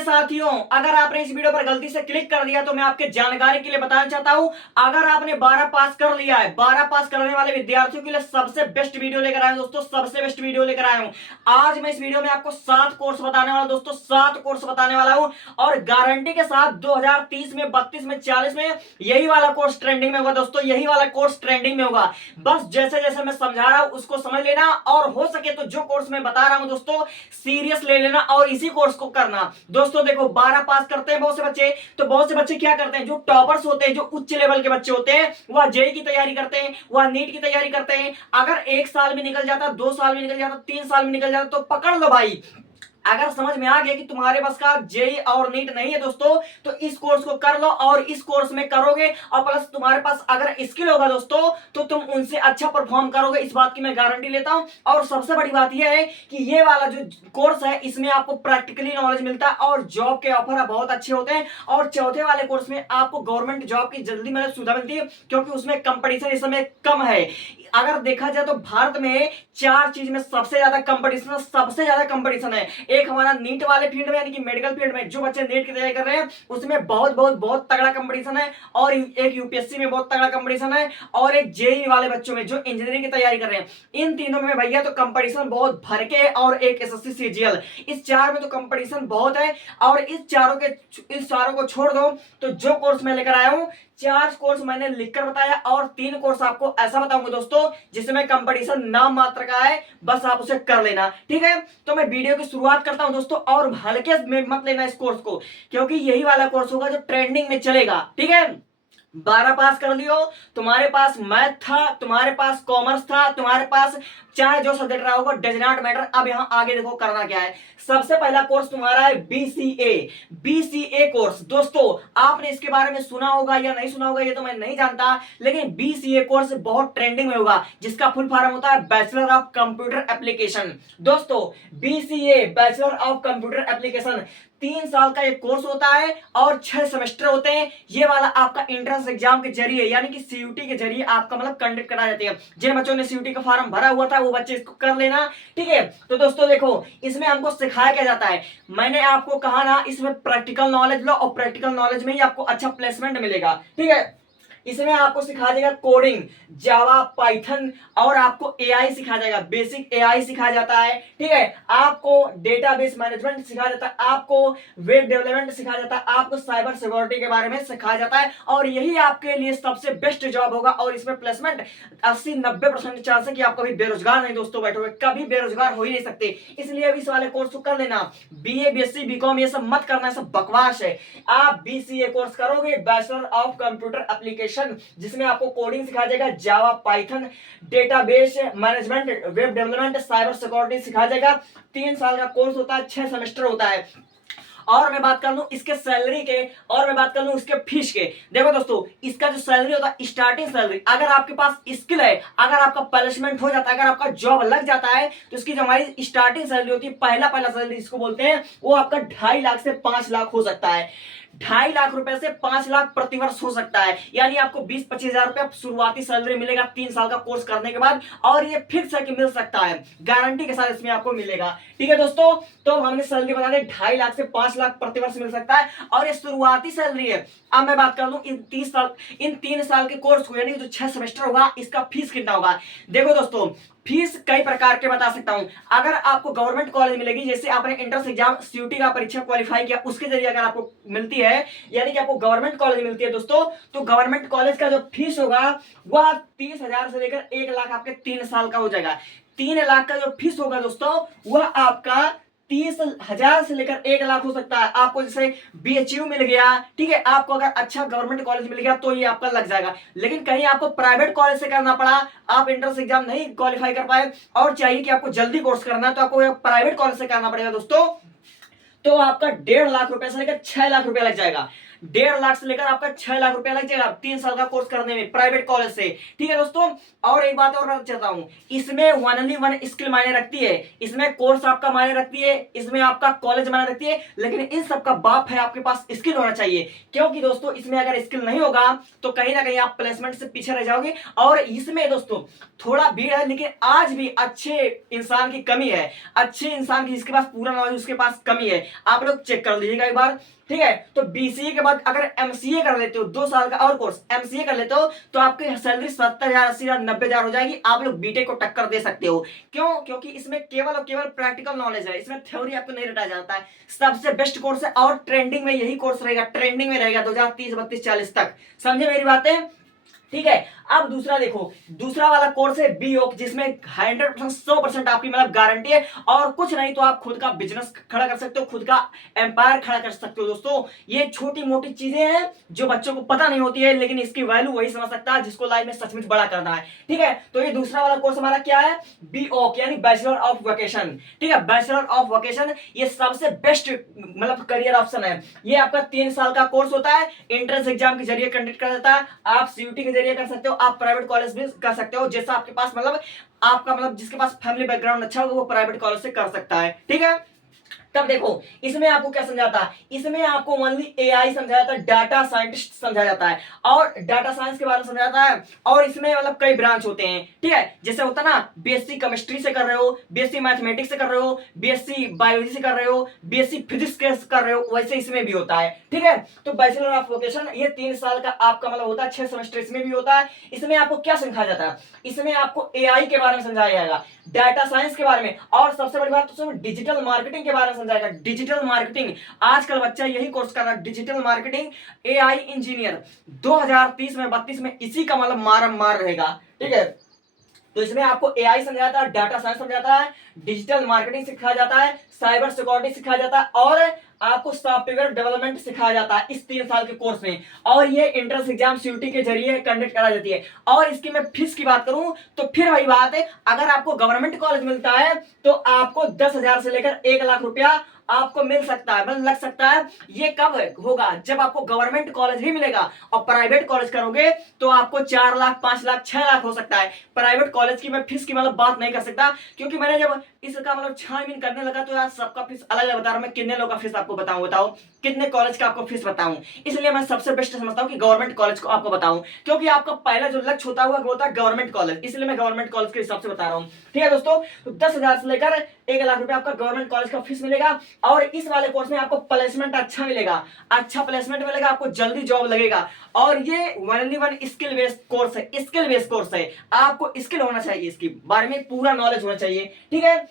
प्यारे साथियों, अगर आपने इस वीडियो पर गलती से क्लिक कर दिया तो मैं आपके जानकारी के लिए बताना चाहता हूं, अगर आपने 12 पास कर लिया है, 12 पास करने वाले विद्यार्थियों के लिए सबसे बेस्ट वीडियो लेकर आया हूं दोस्तों, सबसे बेस्ट वीडियो लेकर आया हूं। आज मैं इस वीडियो में आपको 7 कोर्स बताने वाला दोस्तों, 7 कोर्स बताने वाला हूं और गारंटी के साथ 2030 में, 32 में, 40 में यही वाला कोर्स ट्रेंडिंग में होगा दोस्तों, यही वाला कोर्स ट्रेंडिंग में होगा। बस जैसे जैसे मैं समझा रहा हूं उसको समझ लेना और हो सके तो जो कोर्स मैं बता रहा हूं दोस्तों सीरियस ले लेना और इसी कोर्स को करना। दोस्तों देखो, 12 पास करते हैं बहुत से बच्चे, तो बहुत से बच्चे क्या करते हैं, जो टॉपर्स होते हैं, जो उच्च लेवल के बच्चे होते हैं, वह जेई की तैयारी करते हैं, वह नीट की तैयारी करते हैं। अगर 1 साल में निकल जाता, 2 साल में निकल जाता, 3 साल में निकल जाता तो पकड़ लो भाई। अगर समझ में आ गया कि तुम्हारे बस का जेई और नीट नहीं है दोस्तों, तो इस कोर्स को कर लो और इस कोर्स में करोगे और प्लस तुम्हारे पास अगर स्किल होगा दोस्तों तो तुम उनसे अच्छा परफॉर्म करोगे, इस बात की मैं गारंटी लेता हूं। और सबसे बड़ी बात यह है कि ये वाला जो कोर्स है इसमें आपको प्रैक्टिकली नॉलेज मिलता है और जॉब के ऑफर बहुत अच्छे होते हैं। और चौथे वाले कोर्स में आपको गवर्नमेंट जॉब की जल्दी मतलब सुविधा मिलती है, क्योंकि उसमें कंपटीशन इस समय कम है। अगर देखा जाए तो भारत में 4 चीज में सबसे ज्यादा कंपटीशन है। एक हमारा नीट वाले फील्ड में यानी कि मेडिकल फील्ड में, जो बच्चे नीट की तैयारी कर रहे हैं उसमें बहुत बहुत बहुत तगड़ा कंपटीशन है। और एक यूपीएससी में बहुत तगड़ा कंपटीशन है और एक जेई वाले बच्चों में जो इंजीनियरिंग की तैयारी कर रहे हैं। इन तीनों में भैया तो कंपटीशन बहुत भर के, और एक एसएससी सीजीएल, इस 4 में तो कंपटीशन बहुत है। और इस चारों को छोड़ दो तो जो कोर्स मैं लेकर आया हूं, 4 कोर्स मैंने लिखकर बताया और 3 कोर्स आपको ऐसा बताऊंगा दोस्तों जिसमें कंपटीशन नाम मात्र का है, बस आप उसे कर लेना, ठीक है। तो मैं वीडियो की शुरुआत करता हूं दोस्तों, और हल्के में मत लेना इस कोर्स को, क्योंकि यही वाला कोर्स होगा जो ट्रेंडिंग में चलेगा, ठीक है। 12 पास कर लियो, तुम्हारे पास मैथ था, तुम्हारे पास कॉमर्स था, तुम्हारे पास चाहे जो सब्जेक्ट रहा होगा, डज नॉट मैटर। अब यहां आगे देखो करना क्या है। सबसे पहला कोर्स तुम्हारा है बीसीए कोर्स। दोस्तों आपने इसके बारे में सुना होगा या नहीं सुना होगा ये तो मैं नहीं जानता, लेकिन बीसीए कोर्स बहुत ट्रेंडिंग में होगा, जिसका फुल फॉर्म होता है बैचलर ऑफ कंप्यूटर एप्लीकेशन। दोस्तों BCA bachelor of computer application 3 साल का एक कोर्स होता है और 6 सेमेस्टर होते हैं। ये वाला आपका एंट्रेंस एग्जाम के जरिए यानी कि सीयूटी के जरिए आपका मतलब कंडक्ट करा जाती है। जिन बच्चों ने सीयूटी का फॉर्म भरा हुआ था वो बच्चे इसको कर लेना, ठीक है। तो दोस्तों देखो, इसमें हमको सिखाया क्या जाता है, मैंने आपको कहा ना इसमें प्रैक्टिकल नॉलेज लो और प्रैक्टिकल नॉलेज में ही आपको अच्छा प्लेसमेंट मिलेगा, ठीक है। इसमें आपको सिखा देगा कोडिंग, जावा, पाइथन, और आपको एआई सिखा जाएगा, बेसिक एआई सिखाया जाता है, ठीक है। आपको डेटाबेस मैनेजमेंट सिखाया जाता है, आपको वेब डेवलपमेंट सिखाया जाता है, आपको साइबर सिक्योरिटी के बारे में सिखाया जाता है। और यही आपके लिए सबसे बेस्ट जॉब होगा और इसमें प्लेसमेंट 80-90% चांस है कि आप कभी बेरोजगार नहीं दोस्तों बैठोगे, कभी बेरोजगार हो ही नहीं सकते। इसलिए अभी इस वाले कोर्स को कर लेना। बीए, बीएससी, बीकॉम ये सब मत करना, सब बकवास है। आप बीसीए कोर्स करोगे, बैचलर ऑफ कंप्यूटर एप्लीकेशन, जिसमें आपको कोडिंग सिखाया जाएगा, Java, Python, database management, web development, cyber security सिखाया जाएगा। 3 साल का कोर्स होता है, 6 सेमेस्टर होता है। और मैं बात कर लूं इसके सैलरी के, और मैं बात कर लूं इसके फीस के। देखो दोस्तों, इसका जो सैलरी होता है, स्टार्टिंग सैलरी, अगर आपके पास स्किल है, अगर आपका प्लेसमेंट हो जाता है, अगर आपका जॉब लग जाता है, तो इसकी जो हमारी स्टार्टिंग सैलरी होती है, पहला सैलरी जिसको बोलते हैं, वो आपका 2.5 लाख से 5 लाख हो सकता है। 2.5 लाख रुपए से 5 लाख प्रतिवर्ष हो सकता है, यानी आपको 20-25 हजार रुपए शुरुआती सैलरी मिलेगा 3 साल का कोर्स करने के बाद। और ये फिक्स है कि मिल सकता है, गारंटी के साथ इसमें आपको मिलेगा, ठीक है दोस्तों। तो हमने सैलरी बता दी, 2.5 लाख से 5 लाख प्रतिवर्ष मिल सकता है और ये शुरुआती सैलरी है। अब मैं बात कर लूं इन 3 साल के कोर्स को, यानी जो 6 सेमेस्टर होगा, इसका फीस कितना होगा। देखो दोस्तों, फीस कई प्रकार के बता सकता हूं। अगर आपको गवर्नमेंट कॉलेज मिलेगी, जैसे आपने एंट्रेंस एग्जाम सीयूटी का परीक्षा क्वालिफाई किया, उसके जरिए अगर आपको मिलती है, यानी कि आपको गवर्नमेंट कॉलेज मिलती है दोस्तों, तो गवर्नमेंट कॉलेज का जो फीस होगा वह 30,000 से लेकर 1 लाख आपके 3 साल का हो जाएगा। 3 लाख का जो फीस होगा दोस्तों वह आपका 30,000 से लेकर 1 लाख हो सकता है। आपको जैसे बीएचयू मिल गया, ठीक है, आपको अगर अच्छा गवर्नमेंट कॉलेज मिल गया तो ये आपका लग जाएगा। लेकिन कहीं आपको प्राइवेट कॉलेज से करना पड़ा, आप एंट्रेंस एग्जाम नहीं क्वालिफाई कर पाए और चाहिए कि आपको जल्दी कोर्स करना है, तो आपको प्राइवेट कॉलेज से करना पड़ेगा दोस्तों, तो आपका 1.5 लाख रुपए से लेकर 6 लाख रुपए लग जाएगा। 1.5 लाख से लेकर आपका 6 लाख रुपया लग जाएगा 3 साल का कोर्स करने में प्राइवेट कॉलेज से। ठीक है दोस्तों, और एक बात और बताना चाहता हूं, इसमें ओनली वन स्किल मायने रखती है, इसमें कोर्स आपका मायने रखती है, इसमें आपका कॉलेज मायने रखती है, लेकिन इन सब का बाप है आपके पास स्किल होना चाहिए। क्योंकि दोस्तों इसमें अगर स्किल नहीं होगा तो कहीं ना कहीं आप प्लेसमेंट से पीछे रह जाओगे। और इसमें दोस्तों थोड़ा भीड़ है, लेकिन आज भी अच्छे इंसान की कमी है, अच्छे इंसान की जिसके पास पूरा नॉलेज उसके पास कमी है। आप लोग चेक कर लीजिएगा एक बार। ठीक है, तो बीसीए के बाद अगर एमसीए कर लेते हो 2 साल का और कोर्स एमसीए कर लेते हो तो आपकी सैलरी 70,000, 80,000, 90,000 हो जाएगी। आप लोग बीटेक को टक्कर दे सकते हो। क्यों? क्योंकि इसमें केवल और केवल प्रैक्टिकल नॉलेज है, इसमें थ्योरी आपको नहीं रटा जाता है। सबसे बेस्ट कोर्स है और ट्रेंडिंग में यही कोर्स रहेगा, ट्रेंडिंग में रहेगा 2030, 32, 40 तक। समझे मेरी बातें? ठीक है, अब दूसरा देखो, दूसरा वाला कोर्स है बीओक, जिसमें 100% 100% आपकी मतलब गारंटी है, और कुछ नहीं तो आप खुद का बिजनेस खड़ा कर सकते हो, खुद का एम्पायर खड़ा कर सकते हो। दोस्तों ये छोटी मोटी चीजें हैं जो बच्चों को पता नहीं होती है, लेकिन इसकी वैल्यू वही समझ सकता है जिसको लाइफ में सचमुच बड़ा करना है। ठीक है, तो ये दूसरा वाला कोर्स हमारा क्या है, बीओक यानी बैचलर ऑफ वोकेशन। ठीक है, बैचलर ऑफ वोकेशन ये सबसे बेस्ट मतलब करियर ऑप्शन है। ये आपका 3 साल का कोर्स होता है, एंट्रेंस एग्जाम के जरिए कंडक्ट कर देता है। आप सीयूटी के जरिए कर सकते हो, आप प्राइवेट कॉलेज भी कर सकते हो, जैसा आपके पास मतलब आपका मतलब जिसके पास फैमिली बैकग्राउंड अच्छा होगा वो प्राइवेट कॉलेज से कर सकता है। ठीक है, तब देखो इसमें आपको क्या समझाता है, इसमें आपको ओनली एआई समझाया जाता है, डाटा साइंटिस्ट समझाया जाता है, और डाटा साइंस के बारे में समझाता है। और इसमें मतलब कई ब्रांच होते हैं। ठीक है, जैसे होता ना बीएससी केमिस्ट्री से कर रहे हो, बीएससी मैथमेटिक्स से कर रहे हो, बीएससी बायोलॉजी से कर रहे हो, बीएससी फिजिक्स से कर रहे हो, वैसे इसमें भी होता है। ठीक है, तो बैचलर ऑफ वोकेशन ये 3 साल का आपका मतलब होता है, 6 सेमेस्टर इसमें भी होता है। इसमें आपको क्या सिखाया जाता है, इसमें आपको एआई के बारे में समझाया जाएगा, डाटा साइंस के बारे में, और सबसे बड़ी बात तो डिजिटल मार्केटिंग के बारे में समझाएगा। डिजिटल मार्केटिंग आजकल बच्चा यही कोर्स कर रहा है, डिजिटल मार्केटिंग, एआई इंजीनियर 2030 में 32 में इसी का मतलब मार मार रहेगा। ठीक है, तो इसमें आपको एआई समझाता है, डाटा साइंस समझाता है, डिजिटल मार्केटिंग सिखाया जाता है, साइबर सिक्योरिटी सिखाया जाता है, और आपको सॉफ्टवेयर डेवलपमेंट सिखाया जाता है इस 3 साल के कोर्स में। और ये एंट्रेंस एग्जाम सीयूटी के जरिए कंडक्ट करा जाती है। और इसकी मैं फीस की बात करूं तो फिर वही बात है, अगर आपको गवर्नमेंट कॉलेज मिलता है तो आपको 10,000 से लेकर 1 लाख रुपया आपको मिल सकता है, मतलब लग सकता है। ये कब होगा, जब आपको गवर्नमेंट कॉलेज ही मिलेगा। और प्राइवेट कॉलेज करोगे तो आपको 4 लाख, 5 लाख, 6 लाख हो सकता है। प्राइवेट कॉलेज की मैं फीस की मतलब बात नहीं कर सकता, क्योंकि मैंने जब इसका मतलब छानबीन करने लगा तो यार सबका फीस अलग अलग बता रहा हूं। मैं कितने लोग का फीस आपको बताऊं, बताओ कितने कॉलेज का आपको फीस बताऊं। इसलिए मैं सबसे बेस्ट समझता हूं कि गवर्नमेंट कॉलेज को आपको बताऊं, क्योंकि आपका पहला जो लक्ष्य होता है वो होता है गवर्नमेंट कॉलेज, इसलिए मैं गवर्नमेंट कॉलेज के हिसाब से बता रहा हूं। ठीक है दोस्तों, तो 10,000 से लेकर 1 लाख रुपया आपका गवर्नमेंट कॉलेज का फीस मिलेगा। और इस वाले कोर्स में आपको प्लेसमेंट अच्छा मिलेगा, अच्छा प्लेसमेंट मिलेगा, आपको जल्दी जॉब लगेगा। और ये only one skill based course है, स्किल बेस्ड कोर्स है। आपको स्किल होना चाहिए, इसके बारे में पूरा नॉलेज होना चाहिए। ठीक है,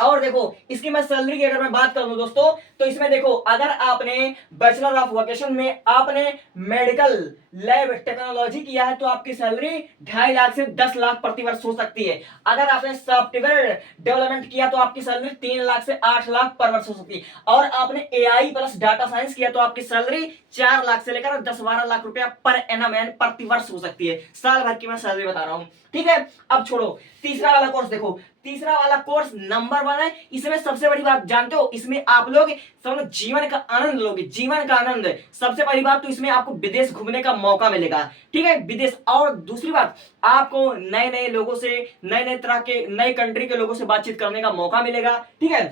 और देखो इसकी मैं सैलरी की अगर मैं बात करूं दोस्तों, तो इसमें देखो अगर आपने बैचलर ऑफ वोकेशन में आपने मेडिकल लैब टेक्नोलॉजी किया है तो आपकी सैलरी 2.5 लाख से 10 लाख प्रति वर्ष हो सकती है। अगर आपने सॉफ्टवेयर डेवलपमेंट किया तो आपकी सैलरी 3 लाख से 8 लाख पर वर्ष हो सकती है। और आपने एआई प्लस डाटा साइंस किया तो आपकी सैलरी 4 लाख से लेकर 10-12 लाख रुपया पर एनम प्रति वर्ष हो सकती है। साल भर की मैं सैलरी बता रहा हूं। ठीक है, अब छोड़ो, तीसरा वाला कोर्स देखो, तीसरा वाला कोर्स नंबर 1 है। इसमें सबसे बड़ी बात जानते हो, इसमें आप लोग समझो जीवन का आनंद लोगे, जीवन का आनंद। सबसे बड़ी बात तो इसमें आपको विदेश घूमने का मौका मिलेगा। ठीक है, विदेश। और दूसरी बात, आपको नए नए लोगों से, नए नए तरह के, नए कंट्री के लोगों से बातचीत करने का मौका मिलेगा। ठीक है,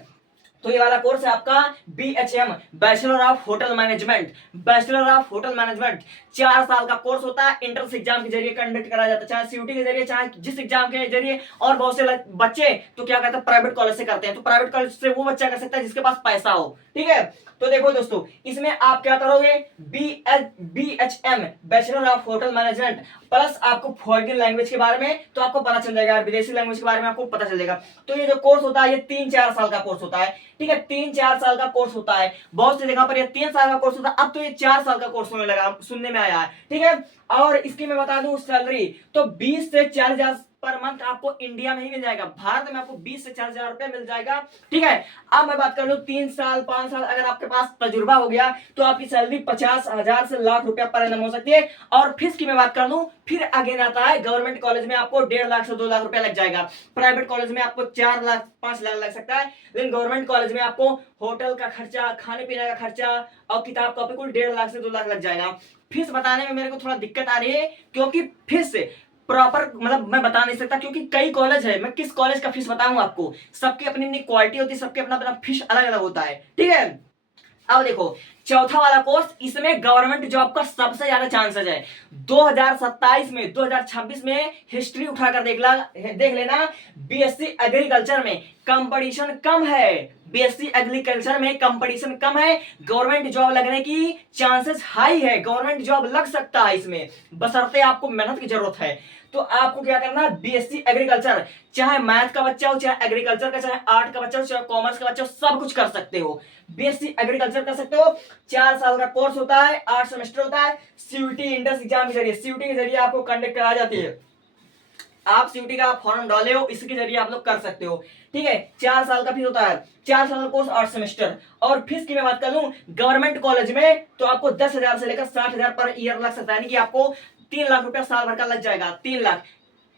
तो ये वाला कोर्स है आपका BHM, bachelor of hotel management. Bachelor of hotel management 4 साल का कोर्स होता है, एंट्रेंस एग्जाम के जरिए कंडक्ट करा जाता है, चाहे सीयूटी के जरिए, चाहे जिस एग्जाम के जरिए। और बहुत से बच्चे तो क्या करते हैं, प्राइवेट कॉलेज से करते हैं। तो प्राइवेट कॉलेज से वो बच्चा कर सकता है जिसके पास पैसा हो। ठीक है, तो देखो दोस्तों इसमें आप क्या करोगे, BHM bachelor of hotel management plus आपको फॉरेन लैंग्वेज के बारे में तो आपको पता चल जाएगा, विदेशी लैंग्वेज के बारे में आपको पता चल जाएगा। तो ये जो कोर्स होता है ये 3-4 साल का कोर्स होता है। ठीक है, 3-4 साल का कोर्स होता है। बहुत सी जगह पर ये 3 साल का कोर्स होता है, अब तो ये 4 साल का कोर्स होने लगा, सुनने में आया है। ठीक है, और इसकी मैं बता दूं सैलरी तो 20 से 40,000 पर मंथ आपको इंडिया में ही मिल जाएगा, भारत में आपको 20 से 40,000 रुपया मिल जाएगा। ठीक है, अब मैं बात कर लूं 3 साल 5 साल अगर आपके पास तजुर्बा हो गया तो आपकी सैलरी 50,000 से लाख रुपया पर एनम हो सकती है। और फीस की मैं बात कर लूं, फिर अगेन आता है गवर्नमेंट कॉलेज में आपको 1.5 लाख से 2 लाख रुपया लग जाएगा, प्राइवेट कॉलेज में आपको 4 लाख 5 लाख लग सकता है, लेकिन गवर्नमेंट कॉलेज में आपको होटल का खर्चा, खाने पीने का खर्चा और किताब कॉपी कुल 1.5 लाख से 2 लाख लग जाएगा। फीस बताने में मेरे को थोड़ा दिक्कत आ रही है, क्योंकि फीस प्रॉपर मतलब मैं बता नहीं सकता, क्योंकि कई कॉलेज है, मैं किस कॉलेज का फीस बताऊं आपको, सबकी अपनी अपनी क्वालिटी होती है, सबके अपना अपना फीस अलग अलग होता है। ठीक है, अब देखो चौथा वाला कोर्स, इसमें गवर्नमेंट जॉब का सबसे ज्यादा चांसेस है। 2027 में 2026 में हिस्ट्री उठाकर देख लेना, बीएससी एग्रीकल्चर में कंपटीशन कम है, बीएससी एग्रीकल्चर में कंपटीशन कम है, गवर्नमेंट जॉब लगने की चांसेस हाई है, गवर्नमेंट जॉब लग सकता है इसमें, बशर्ते आपको मेहनत की जरूरत है। तो आपको क्या करना है, बीएससी एग्रीकल्चर, चाहे मैथ का बच्चा हो, चाहे एग्रीकल्चर का, चाहे आर्ट का बच्चा हो, चाहे कॉमर्स का बच्चा हो, सब कुछ कर सकते हो, बीएससी एग्रीकल्चर कर सकते हो। 4 साल का कोर्स होता है, 8 सेमेस्टर होता है, सीयूटी इंट्रेंस एग्जाम के जरिए, सीयूटी के जरिए आपको कंडक्ट कराई जाती है, आप सीयूटी का फॉर्म डाले हो, इसके जरिए आप लोग कर सकते हो। ठीक है, 4 साल का फीस होता है, 4 साल का कोर्स 8 सेमेस्टर। और फीस की मैं बात कर लूं गवर्नमेंट कॉलेज में, तो आपको 10,000 से लेकर 60,000 पर ईयर लग सकता है, यानी कि आपको 3 लाख रुपया साल भर का लग जाएगा, 3 लाख,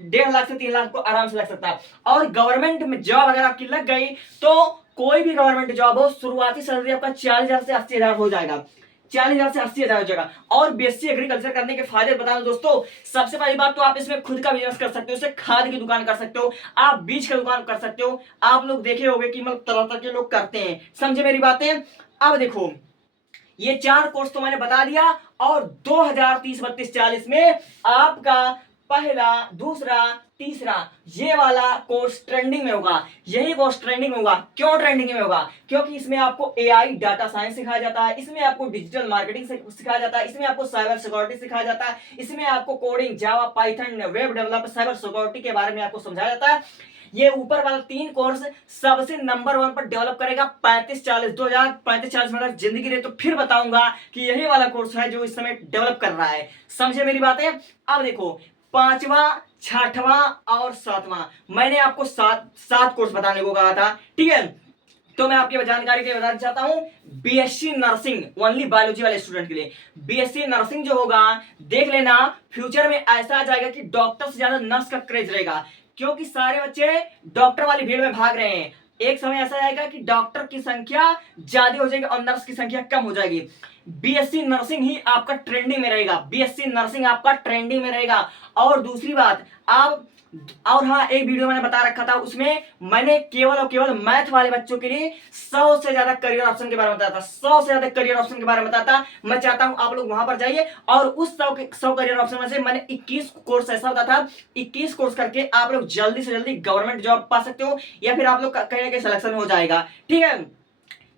1.5 लाख से 3 लाख को आराम से लग सकता है। और गवर्नमेंट में जॉब अगर आपकी लग गई तो कोई भी गवर्नमेंट जॉब हो, शुरुआती सैलरी आपका 40,000 से 80,000 हो जाएगा, 40,000 से 80,000 हो जाएगा। और बीएससी एग्रीकल्चर करने के फायदे बता दो दोस्तों, सबसे पहली बात तो आप इसमें खुद का बिजनेस कर सकते हो, उससे खाद की दुकान कर सकते हो, आप बीज की दुकान कर सकते हो, आप लोग देखे होंगे कि मतलब तरह तरह के लोग करते हैं, समझे मेरी बातें। अब देखो ये 4 कोर्स तो मैंने बता दिया, और 2030 32 40 में आपका पहला, दूसरा, तीसरा ये वाला कोर्स ट्रेंडिंग में होगा, यही कोर्स ट्रेंडिंग में होगा। क्यों ट्रेंडिंग में होगा, क्योंकि इसमें आपको एआई डाटा साइंस सिखाया जाता है, इसमें आपको डिजिटल मार्केटिंग सिखाया जाता है, इसमें आपको साइबर सिक्योरिटी सिखाया जाता है, इसमें आपको coding, Java, Python, web developer, cyber security के बारे में आपको समझाया जाता है। ये ऊपर वाला 3 कोर्स सबसे नंबर 1 पर डेवलप करेगा 35-40 2035-40 में अगर जिंदगी रहे तो फिर बताऊंगा कि यही वाला कोर्स है जो इस समय डेवलप कर रहा है, समझे मेरी बातें। अब देखो 5वां, 6वां और 7वां, मैंने आपको 7 कोर्स बताने को कहा था। ठीक है, तो मैं आपकी जानकारी के लिए बताना चाहता हूं, बीएससी नर्सिंग ओनली बायोलॉजी वाले स्टूडेंट के लिए, बीएससी नर्सिंग जो होगा देख लेना, फ्यूचर में ऐसा आ जाएगा कि डॉक्टर से ज्यादा नर्स का क्रेज रहेगा, क्योंकि सारे बच्चे डॉक्टर वाली भीड़ में भाग रहे हैं। एक समय ऐसा आएगा कि डॉक्टर की संख्या ज्यादा हो जाएगी और नर्स की संख्या कम हो जाएगी। बीएससी नर्सिंग ही आपका ट्रेंडिंग में रहेगा, बीएससी नर्सिंग आपका ट्रेंडिंग में रहेगा। और दूसरी बात, आप और हाँ, एक वीडियो मैंने बता रखा था, उसमें मैंने केवल और केवल मैथ वाले बच्चों के लिए 100 से ज्यादा करियर ऑप्शन के बारे में बताया था, 100 से ज्यादा करियर ऑप्शन के बारे में बताया था। मैं चाहता हूं आप लोग वहां पर जाइए, और उस 100 करियर ऑप्शन में से मैंने 21 कोर्स ऐसा बताया था, 21 कोर्स करके आप लोग जल्दी से जल्दी गवर्नमेंट जॉब पा सकते हो, या फिर आप लोग कहीं ना कहीं सिलेक्शन हो जाएगा। ठीक है,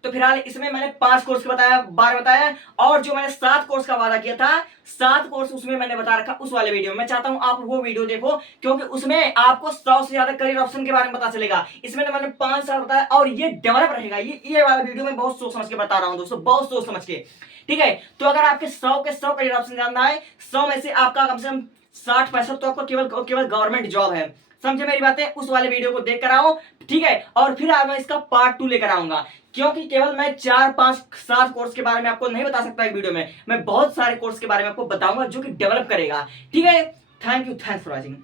तो फिलहाल इसमें मैंने 5 कोर्स का बताया, 12 बताया, और जो मैंने 7 कोर्स का वादा किया था, 7 कोर्स उसमें मैंने बता रखा उस वाले वीडियो में। मैं चाहता हूं आप वो वीडियो देखो, क्योंकि उसमें आपको 100 से ज्यादा करियर ऑप्शन के बारे में पता चलेगा। इसमें तो मैंने 5 साल बताया, और ये डेवलप रहेगा, ये वाला वीडियो में बहुत सोच समझ के बता रहा हूं दोस्तों, बहुत सोच समझ के। ठीक है, तो अगर आपके 100 के 100 करियर ऑप्शन जानना है, 100 में से आपका कम से कम 60-65 तो आपको केवल गवर्नमेंट जॉब है, समझे मेरी बातें। उस वाले वीडियो को देख कर आओ, ठीक है, और फिर मैं इसका पार्ट 2 लेकर आऊंगा, क्योंकि केवल मैं 4-5-7 कोर्स के बारे में आपको नहीं बता सकता एक वीडियो में, मैं बहुत सारे कोर्स के बारे में आपको बताऊंगा जो कि डेवलप करेगा। ठीक है, thank you, thanks for watching.